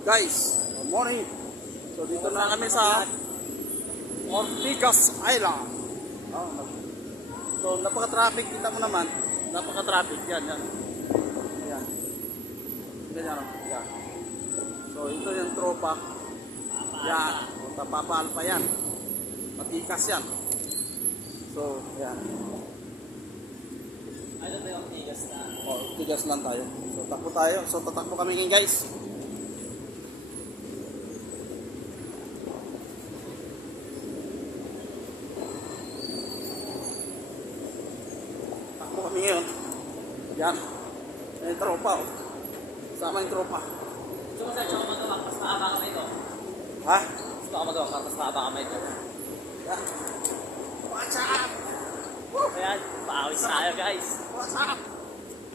Guys, good morning. So dito na kami sa Ortigas Island. So napaka-traffic, kita mo naman. Napaka-traffic, yan. Yan. Ganyan, yan. So ito yung tropa. Yan, papapal pa yan. Matikas yan. So, yan. Ano ba yung tigas na? Tigas lang tayo. So takbo tayo. So tatakbo kami ngayon, guys. Takbo kami ngayon. Yan. Yung tropa. Sama yung tropa. Gusto mo sa chow magawa, mas mahaba kamay ito. Ha? Gusto ko magawa, mas mahaba kamay ito. Yan. What's up? Kaya, paawis tayo guys. What's up?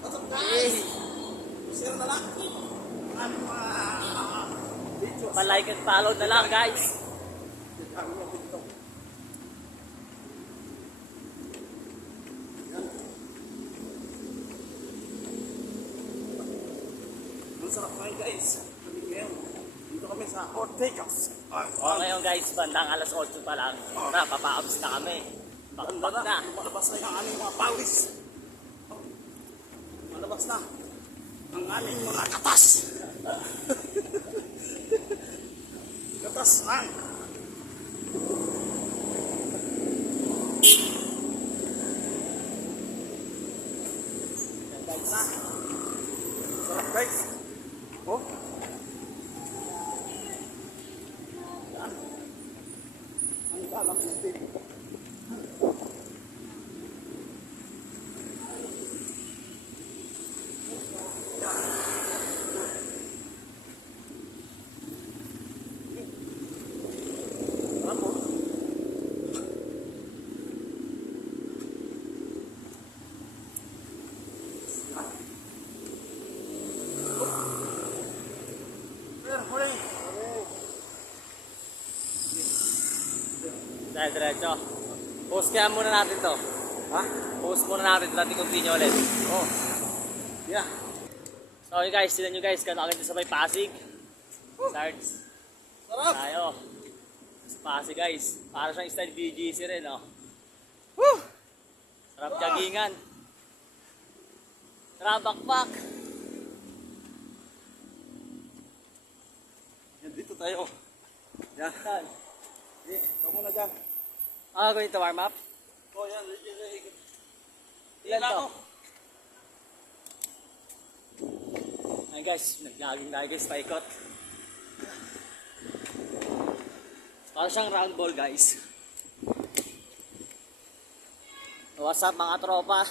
What's up, guys? Share na lang. Pa-like and follow na lang guys. Ang sarap ngayon, guys. Dito kami sa Ortigas. O ngayon guys, bandang alas 8 pa lang. Tara, papaawis na kami. Bakit na? Malabas na yung aming mga pawis. Malabas na ang aming mga katas. Katas lang. Guys, Sarap, guys. Oh. Yan. Ang dalam ng dito. dahil diretso. Post kaya muna natin to. Ha? Post muna natin ito, natin continue ulit. Oh. Yeah. So okay guys, sila nyo guys, kano agad sa may Pasig. Sards. Sarap. Tayo. Sa Pasig guys. Para siyang style BGC rin, oh. Woo! Sarap jagingan. Sarap bakbak. Yan, dito tayo. Yan. Saan? Ikaw muna dyan. Going to warm up? Oh, yan. Ilan to? Ay guys, nag-jogging tayo guys, paikot. Para siyang round ball guys. What's up mga tropa?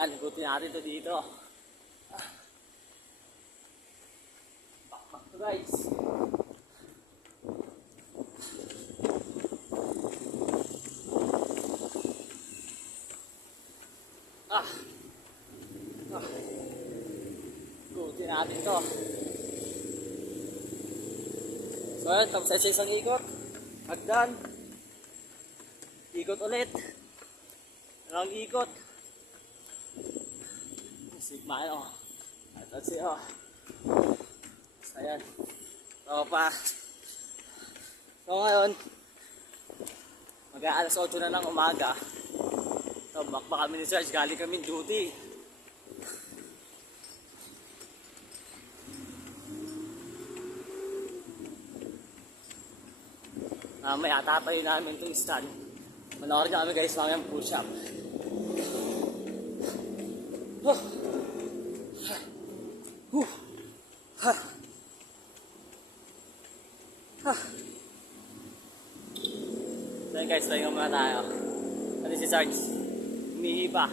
Yan, ikutin natin to dito. Bakbak to guys. Ikutin natin to. So yun, tapos sa isang ikot. Hagdan. Ikot ulit. Ilang ikot. Sigma yun. At siya. Ayan. Tropa. So ngayon, mag-aalas 8 na ng umaga. So bakba kami ni Serge, galing kami duty. Mamaya tatayin namin itong stand. Manoorin nyo kami guys, mamayang push up. Oh. Ha. Ha. So yun guys, tayo muna tayo. Ano si Sarge? Umihi pa.